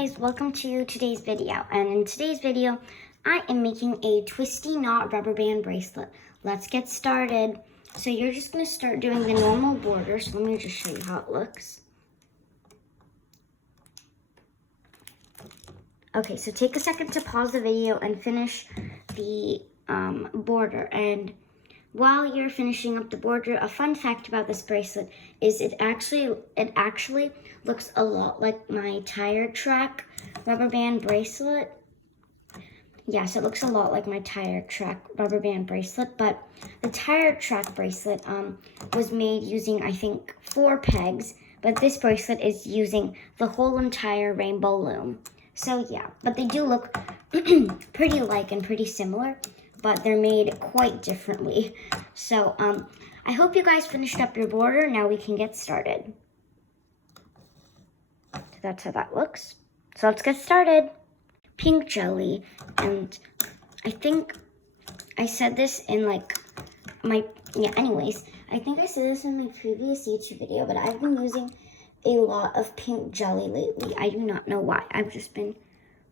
Guys, welcome to today's video, and in today's video I am making a twisty knot rubber band bracelet. Let's get started. So you're just going to start doing the normal border. So let me just show you how it looks. Okay, so take a second to pause the video and finish the border. And while you're finishing up the border, a fun fact about this bracelet is it actually looks a lot like my tire track rubber band bracelet. Yes, it looks a lot like my tire track rubber band bracelet, but the tire track bracelet was made using, I think, 4 pegs, but this bracelet is using the whole entire rainbow loom. So yeah, but they do look pretty alike and pretty similar, but they're made quite differently. So I hope you guys finished up your border. Now we can get started. So that's how that looks. So let's get started. Pink jelly, and I think I said this in like anyways, I think I said this in my previous YouTube video, but I've been using a lot of pink jelly lately. I do not know why. I've just been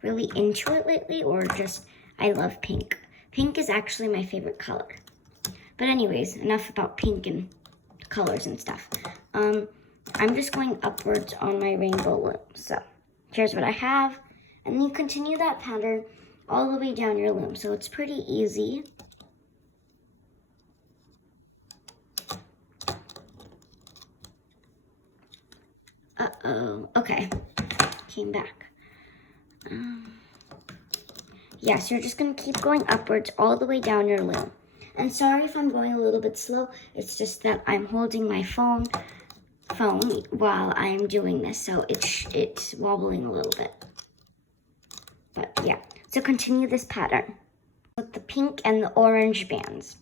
really into it lately, or just I love pink. Pink is actually my favorite color. But anyways, enough about pink and colors and stuff. I'm just going upwards on my rainbow loom. So here's what I have. And you continue that pattern all the way down your loom. So it's pretty easy. Uh-oh. Okay. Came back. Yeah, so you're just going to keep going upwards all the way down your loom. And sorry if I'm going a little bit slow. It's just that I'm holding my phone while I am doing this. So it's wobbling a little bit. But yeah, so continue this pattern with the pink and the orange bands.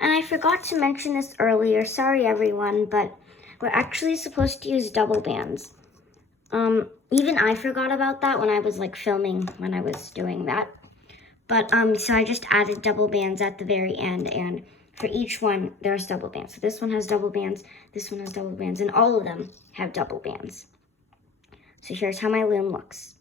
And I forgot to mention this earlier, sorry everyone, but we're actually supposed to use double bands. Even I forgot about that when I was like filming when I was doing that. But so I just added double bands at the very end, and for each one there's double bands. So this one has double bands, this one has double bands, and all of them have double bands. So here's how my loom looks.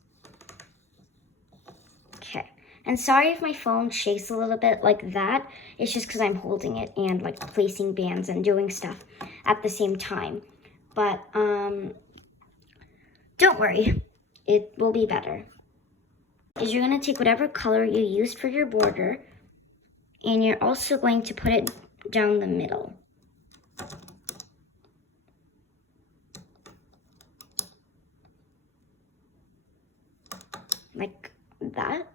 Okay, and sorry if my phone shakes a little bit like that. It's just because I'm holding it and like placing bands and doing stuff at the same time. But don't worry, it will be better. Is you're going to take whatever color you used for your border, and you're also going to put it down the middle. Like that.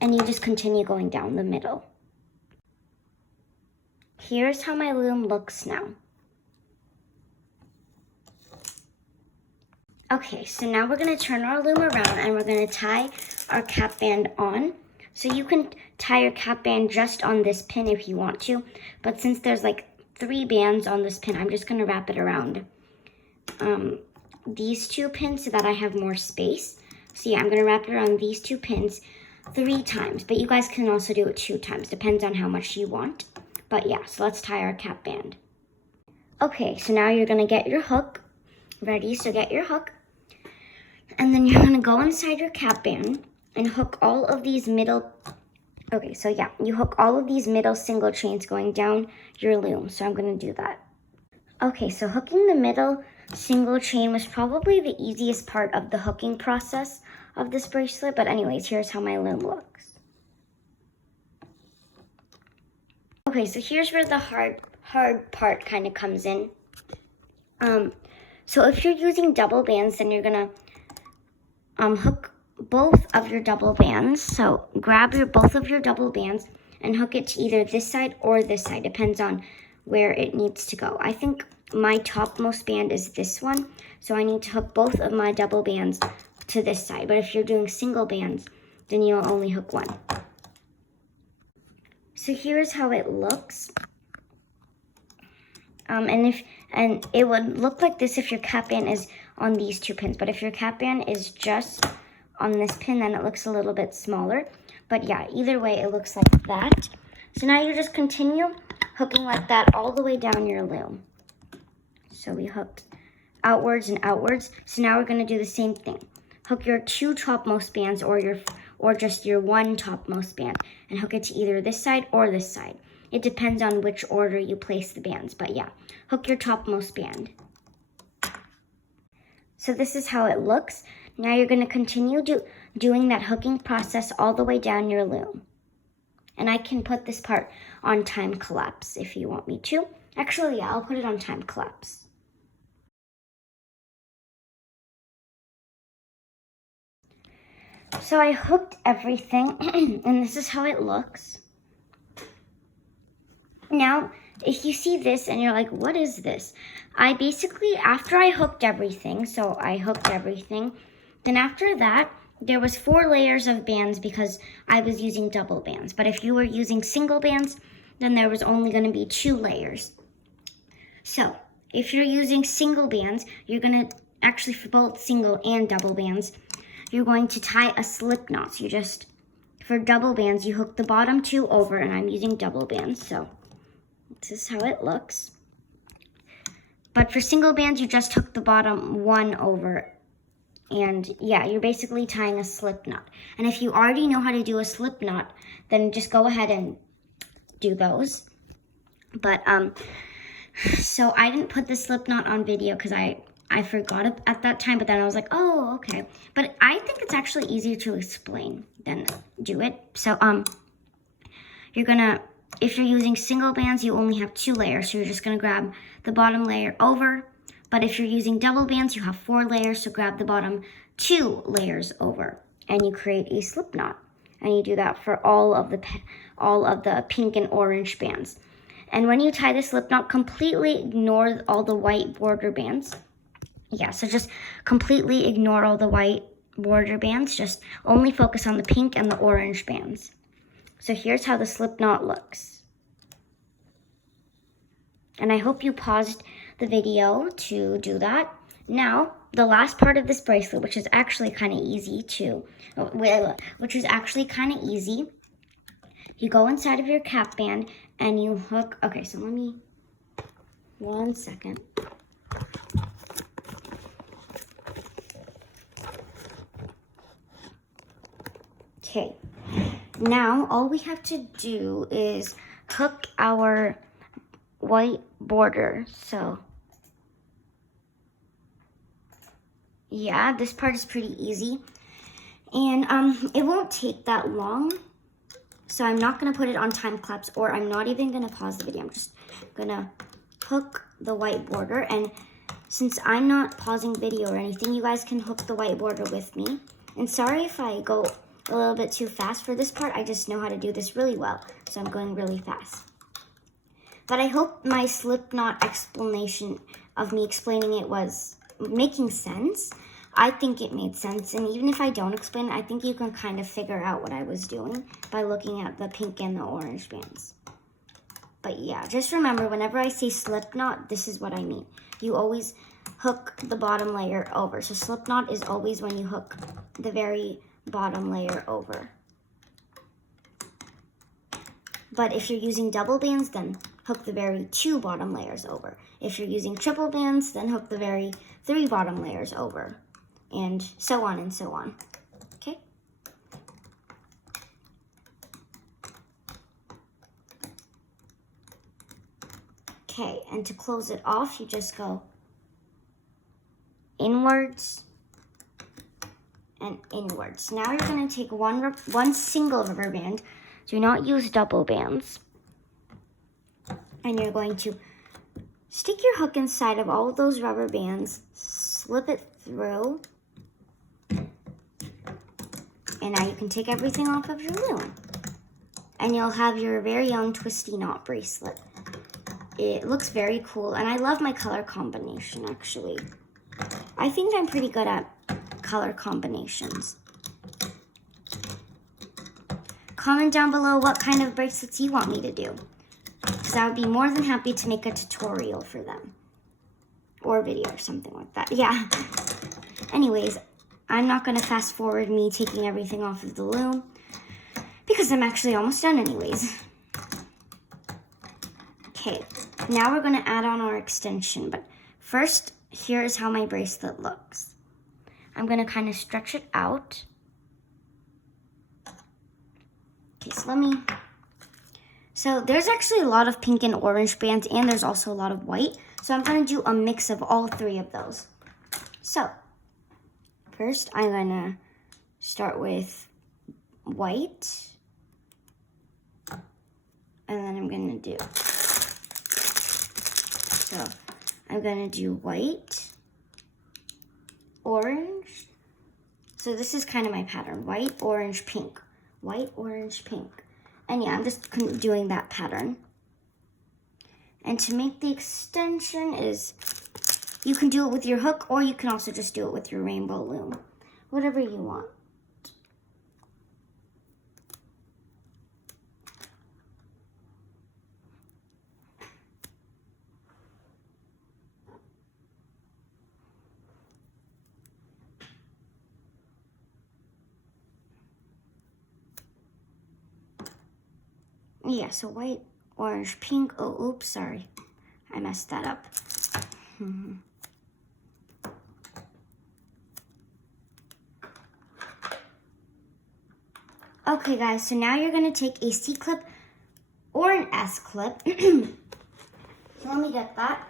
And you just continue going down the middle. Here's how my loom looks now. Okay, so now we're going to turn our loom around and we're going to tie our cap band on. So you can tie your cap band just on this pin if you want to, but since there's like 3 bands on this pin, I'm just going to wrap it around these 2 pins so that I have more space. So yeah, I'm going to wrap it around these 2 pins 3 times, but you guys can also do it 2 times, depends on how much you want. But yeah, so let's tie our cap band. Okay, so now you're going to get your hook ready. So get your hook, and then you're going to go inside your cap band and hook all of these middle. Okay, so yeah, you hook all of these middle single chains going down your loom. So I'm going to do that. Okay, so hooking the middle single chain was probably the easiest part of the hooking process of this bracelet. But anyways, here's how my loom looks. Okay, so here's where the hard part kind of comes in. So if you're using double bands, then you're going to hook both of your double bands. So grab both of your double bands and hook it to either this side or this side. Depends on where it needs to go. I think my topmost band is this one, so I need to hook both of my double bands to this side. But if you're doing single bands, then you'll only hook one. So here's how it looks. And it would look like this if your cap band is on these 2 pins. But if your cap band is just on this pin, then it looks a little bit smaller. But yeah, either way, it looks like that. So now you just continue hooking like that all the way down your loom. So we hooked outwards and outwards. So now we're going to do the same thing. Hook your 2 topmost bands or just your 1 topmost band and hook it to either this side or this side. It depends on which order you place the bands, but yeah, hook your topmost band. So this is how it looks. Now you're going to continue doing that hooking process all the way down your loom. And I can put this part on time collapse if you want me to. Actually, yeah, I'll put it on time collapse. So I hooked everything, and this is how it looks. Now, if you see this and you're like, what is this? I basically, after I hooked everything, then after that, there was 4 layers of bands because I was using double bands. But if you were using single bands, then there was only going to be 2 layers. So if you're using single bands, you're going to, actually for both single and double bands, you're going to tie a slip knot. So you just, for double bands, you hook the bottom 2 over, and I'm using double bands, so this is how it looks. But for single bands, you just hook the bottom 1 over. And yeah, you're basically tying a slip knot. And if you already know how to do a slip knot, then just go ahead and do those. But, so I didn't put the slip knot on video because I forgot it at that time, but then I was like, oh, okay. But I think it's actually easier to explain than do it. So, you're gonna, if you're using single bands, you only have 2 layers. So you're just gonna grab the bottom layer over. But if you're using double bands, you have 4 layers, so grab the bottom 2 layers over, and you create a slip knot. And you do that for all of the pink and orange bands. And when you tie the slip knot, completely ignore all the white border bands. Yeah, so just completely ignore all the white border bands. Just only focus on the pink and the orange bands. So here's how the slip knot looks. And I hope you paused the video to do that. Now, the last part of this bracelet, which is actually kind of easy too, you go inside of your cap band and you hook, okay, so let me, 1 second. Okay, now all we have to do is hook our white border. So yeah, this part is pretty easy, and it won't take that long. So I'm not gonna put it on time collapse, or I'm not even gonna pause the video. I'm just gonna hook the white border, and since I'm not pausing video or anything, you guys can hook the white border with me. And sorry if I go a little bit too fast for this part. I just know how to do this really well, so I'm going really fast. But I hope my slip knot explanation of me explaining it was making sense. I think it made sense, and even if I don't explain it, I think you can kind of figure out what I was doing by looking at the pink and the orange bands. But yeah, just remember, whenever I say slip knot, this is what I mean. You always hook the bottom layer over. So slip knot is always when you hook the very bottom layer over. But if you're using double bands, then hook the very 2 bottom layers over. If you're using triple bands, then hook the very 3 bottom layers over. And so on and so on. Okay? Okay, and to close it off, you just go inwards and inwards. Now you're going to take one single rubber band. Do not use double bands. And you're going to stick your hook inside of all of those rubber bands, slip it through, and now you can take everything off of your loom. And you'll have your very own twisty knot bracelet. It looks very cool, and I love my color combination, actually. I think I'm pretty good at color combinations. Comment down below what kind of bracelets you want me to do, because I would be more than happy to make a tutorial for them, or video or something like that. Yeah. Anyways, I'm not going to fast forward me taking everything off of the loom because I'm actually almost done anyways. Okay, now we're going to add on our extension, but first, here is how my bracelet looks. I'm going to kind of stretch it out. Okay, so there's actually a lot of pink and orange bands, and there's also a lot of white. So I'm going to do a mix of all three of those. So first, I'm going to start with white. And then I'm going to do, so I'm going to do white, orange. So this is kind of my pattern, white, orange, pink. White, orange, pink. And yeah, I'm just doing that pattern. And to make the extension is, you can do it with your hook, or you can also just do it with your rainbow loom. Whatever you want. Yeah, so white, orange, pink. Oh, oops, sorry. I messed that up. Okay, guys, so now you're going to take a C-clip or an S-clip. Let me get that.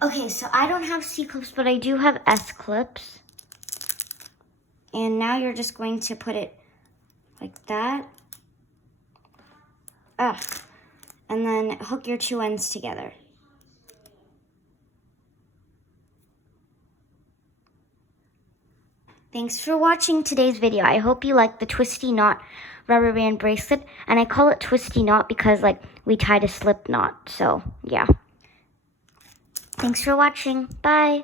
Okay, so I don't have C-clips, but I do have S-clips. And now you're just going to put it like that. And then hook your two ends together. Thanks for watching today's video. I hope you like the twisty knot rubber band bracelet. And I call it twisty knot because like we tied a slip knot. So yeah. Thanks for watching. Bye.